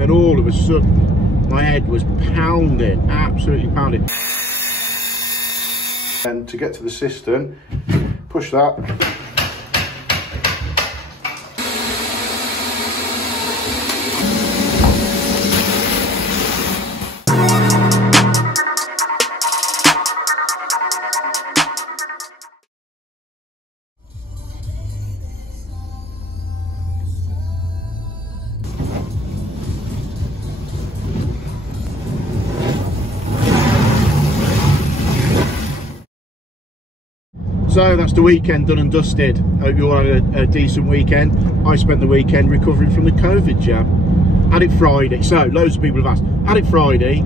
then all of a sudden my head was pounding, absolutely pounding. And to get to the cistern, push that. So that's the weekend done and dusted. Hope you all had a decent weekend. I spent the weekend recovering from the COVID jab. Had it Friday, so loads of people have asked. Had it Friday,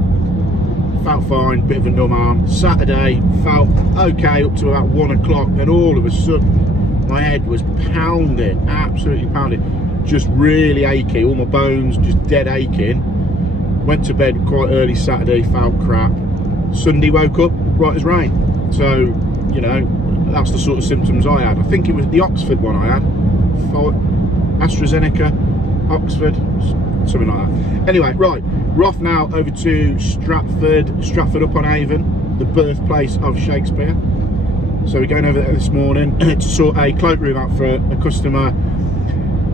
felt fine, bit of a numb arm. Saturday, felt okay up to about 1 o'clock. Then all of a sudden, my head was pounding, absolutely pounding. Just really achy, all my bones just dead aching. Went to bed quite early Saturday, felt crap. Sunday woke up right as rain. So, you know, that's the sort of symptoms I had. I think it was the Oxford one I had. AstraZeneca, Oxford, something like that. Anyway, right, we're off now over to Stratford upon Avon, the birthplace of Shakespeare. So we're going over there this morning to sort a cloakroom out for a customer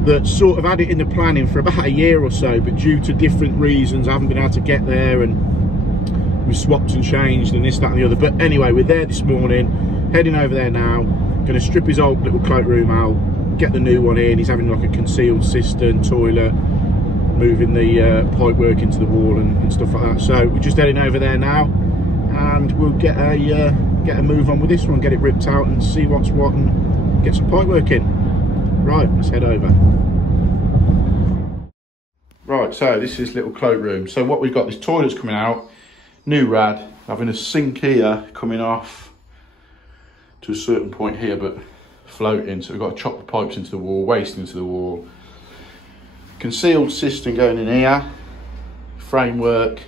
that sort of had it in the planning for about a year or so, but due to different reasons I haven't been able to get there, and we swapped and changed and this, that and the other. But anyway, we're there this morning, heading over there now. Going to strip his old little cloakroom out, get the new one in. He's having like a concealed cistern, toilet, moving the pipe work into the wall and stuff like that. So we're just heading over there now, and we'll get a move on with this one, get it ripped out and see what's what, and get some pipe work in. Right, let's head over. Right, so this is little cloakroom. So what we've got, this toilet's coming out, new rad, having a sink here coming off to a certain point here, but floating. So we've got to chop the pipes into the wall, waste into the wall. Concealed cistern going in here, framework,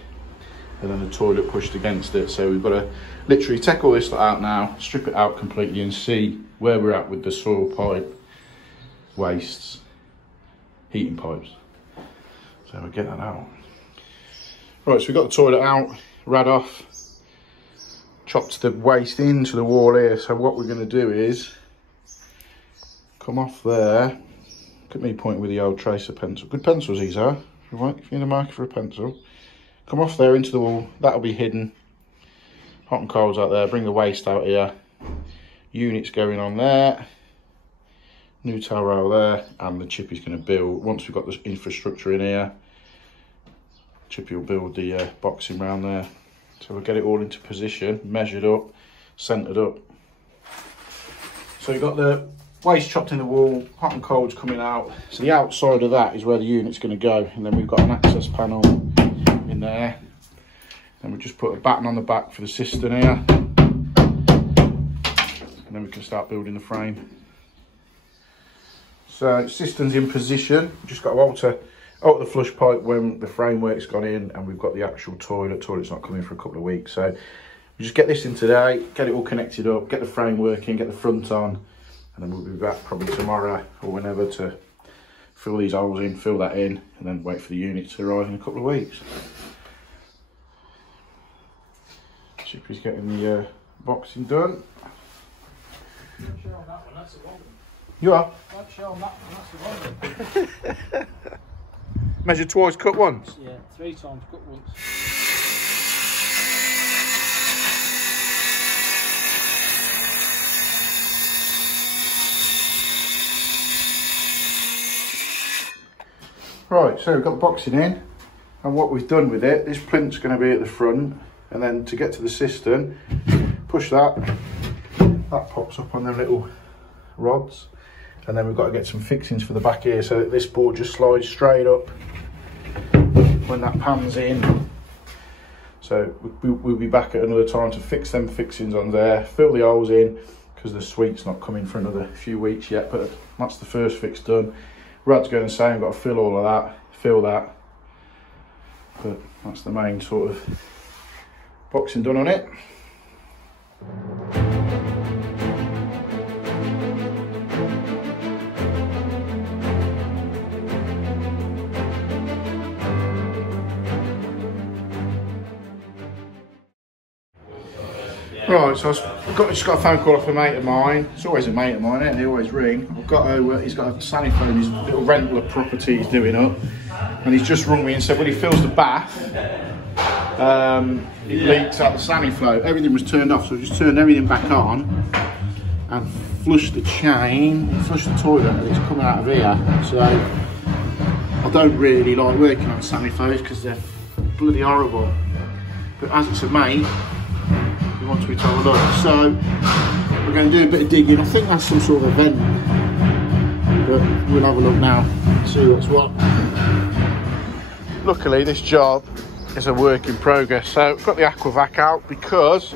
and then the toilet pushed against it. So we've got to literally take all this out now, strip it out completely and see where we're at with the soil pipe, wastes, heating pipes. So we'll get that out. Right, so we've got the toilet out, rad off, chopped the waste into the wall here. So what we're going to do is come off there. Look at me pointing with the old tracer pencil. Good pencils these are. Right, if you're in the market for a pencil, come off there into the wall. That'll be hidden. Hot and cold's out there. Bring the waste out here. Units going on there. New towel rail there, and the chippy's going to build. Once we've got this infrastructure in here, chippy will build the boxing round there. So we'll get it all into position, measured up, centred up. So you've got the waste chopped in the wall, hot and cold's coming out. So the outside of that is where the unit's going to go, and then we've got an access panel in there. Then we just put a batten on the back for the cistern here, and then we can start building the frame. So cistern's in position. We've just got to alter the flush pipe when the framework's gone in, and we've got the actual toilet. Toilet's not coming for a couple of weeks, so we just get this in today, get it all connected up, get the framework in, get the front on, and then we'll be back probably tomorrow or whenever to fill these holes in, fill that in, and then wait for the unit to arrive in a couple of weeks. Chippy's getting the boxing done. You are? Measure twice, cut once? Yeah, 3 times, cut once. Right, so we've got the boxing in, and what we've done with it, this plinth's going to be at the front, and then to get to the cistern, push that, that pops up on them little rods, and then we've got to get some fixings for the back here so that this board just slides straight up when that pan's in. So we'll be back at another time to fix them fixings on there, fill the holes in, because the suite's not coming for another few weeks yet, but that's the first fix done. Rad's going the same, I've got to fill all of that, fill that, but that's the main sort of boxing done on it. Right, so just got a phone call off a mate of mine. It's always a mate of mine, isn't it? They always ring. He's got a Saniflo in his little rental property he's doing up, and he's just rung me and said, when he fills the bath, it leaks out the Saniflo. Everything was turned off, so we just turned everything back on and flushed the chain, flushed the toilet, and it's coming out of here. So I don't really like working on Saniflos because they're bloody horrible. But as it's a mate, he wants me to have a look. So we're going to do a bit of digging. I think that's some sort of vent, but we'll have a look now, see what's what. Luckily, this job is a work in progress. So I've got the aquavac out because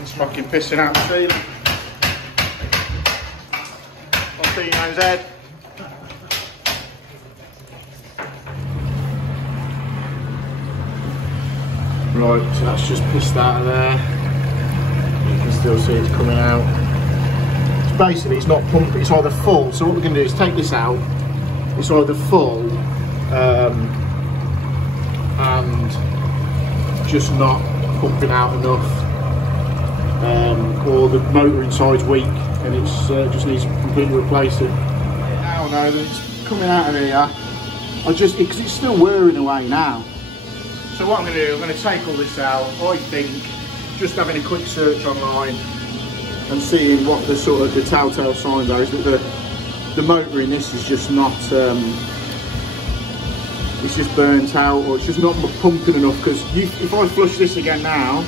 it's fucking pissing out the ceiling. On Dino's head. Right, so that's just pissed out of there. You can still see it's coming out. It's basically, it's not pumping, it's either full. So what we're going to do is take this out. It's either full and just not pumping out enough, or the motor inside's weak and it's just needs completely replacing. Now I know that it's coming out of here. Because it's still whirring away now. So what I'm going to do, I'm going to take all this out. I think just having a quick search online and seeing what the sort of the telltale signs are is that the motor in this is just not, it's just burnt out, or it's just not pumping enough. Because if I flush this again now,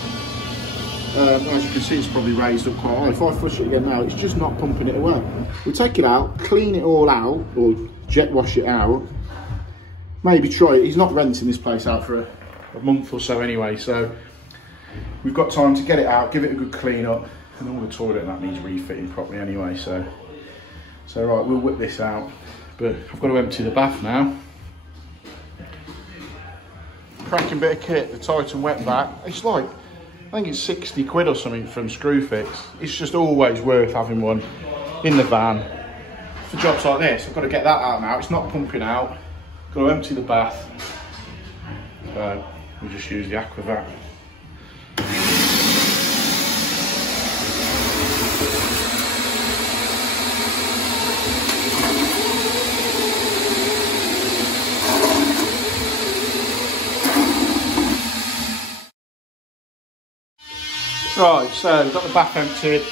as you can see, it's probably raised up quite high. If I flush it again now, it's just not pumping it away. We'll take it out, clean it all out, or jet wash it out. Maybe try it. He's not renting this place out for a month or so anyway, so we've got time to get it out, give it a good clean up, and all the toilet and that needs refitting properly anyway. So right, we'll whip this out, but I've got to empty the bath now. Cracking bit of kit, the Titan wet vac. It's like, I think it's 60 quid or something from Screwfix. It's just always worth having one in the van for jobs like this. I've got to get that out now. It's not pumping out. Got to empty the bath. So we'll just use the aquavac. Right, so we've got the bath emptied,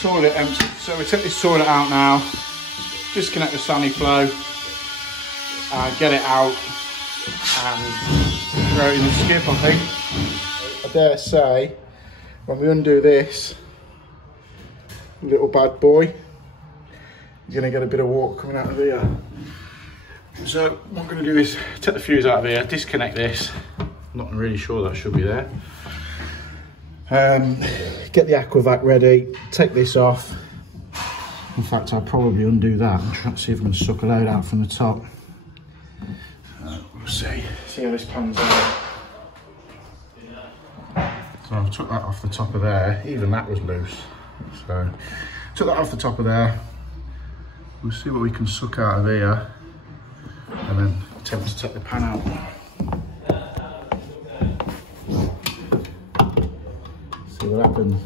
toilet emptied. So we take this toilet out now, disconnect the Saniflo, get it out and throw it in the skip, I think. I dare say, when we undo this little bad boy, you're going to get a bit of water coming out of here. So what I'm going to do is take the fuse out of here, disconnect this. I'm not really sure that should be there. Get the aquavac ready, take this off. In fact, I'll probably undo that and try to see if I can suck a load out from the top. We'll see how this pans out. So I've took that off the top of there, even that was loose. So took that off the top of there. We'll see what we can suck out of here and then attempt to take the pan out. See what happens.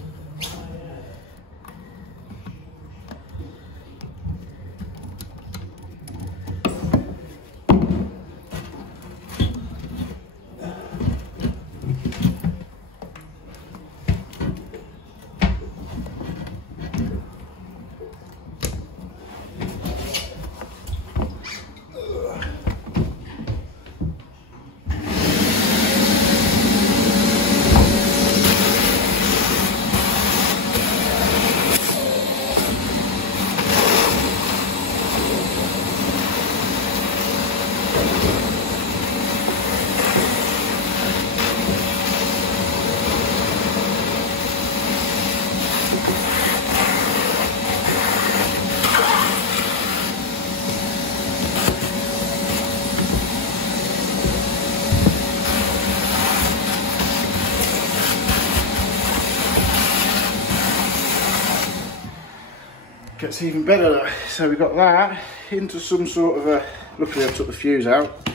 Gets even better though. So we got that into some sort of a, luckily I took the fuse out,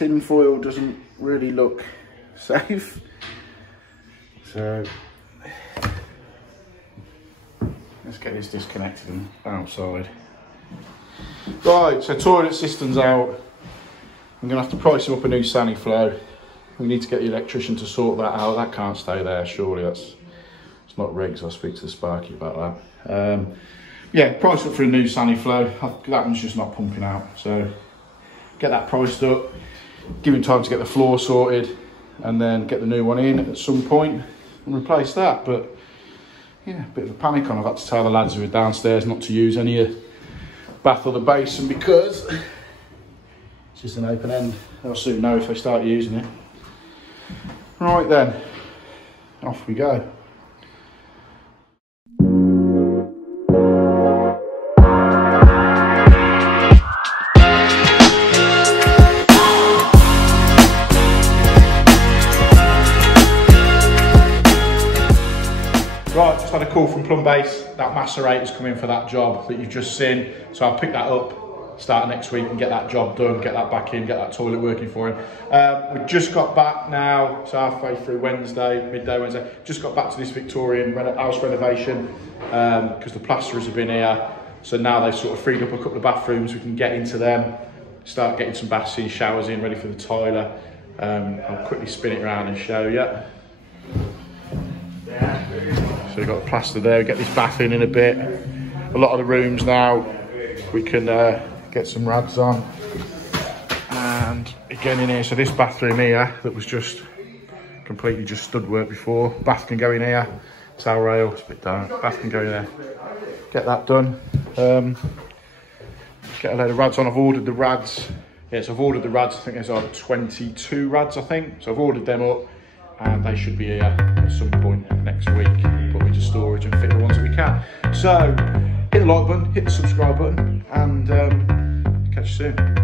tin foil doesn't really look safe. So let's get this disconnected and outside. Right, so toilet system's out. I'm gonna have to price him up a new Saniflo. We need to get the electrician to sort that out. That can't stay there, surely. It's not regs. I'll speak to the Sparky about that. Yeah, price up for a new Saniflo. That one's just not pumping out. So get that priced up, give him time to get the floor sorted, and then get the new one in at some point and replace that. But yeah, a bit of a panic on. I've had to tell the lads who are downstairs not to use any bath or the basin because it's just an open end. They'll soon know if they start using it. Right then, off we go. Right, just had a call from Plumbase. That macerator's come in for that job that you've just seen. So I'll pick that up, start next week and get that job done, get that back in, get that toilet working for him. We've just got back now, so halfway through Wednesday, midday Wednesday. Just got back to this Victorian house renovation because the plasterers have been here. So now they've sort of freed up a couple of bathrooms. We can get into them, start getting some baths in, showers in, ready for the toilet. I'll quickly spin it around and show you. So we've got the plaster there, we get this bath in a bit. A lot of the rooms now, we can get some rads on. And again in here, so this bathroom here, that was just completely just stud work before. Bath can go in here, towel rail, it's a bit dark. Bath can go in there. Get that done. Get a load of rads on, I've ordered the rads. Yeah, so I've ordered the rads, I think there's like 22 rads, I think. So I've ordered them up and they should be here at some point next week. Put them into storage and fit the ones that we can. So hit the like button, hit the subscribe button, and catch you soon.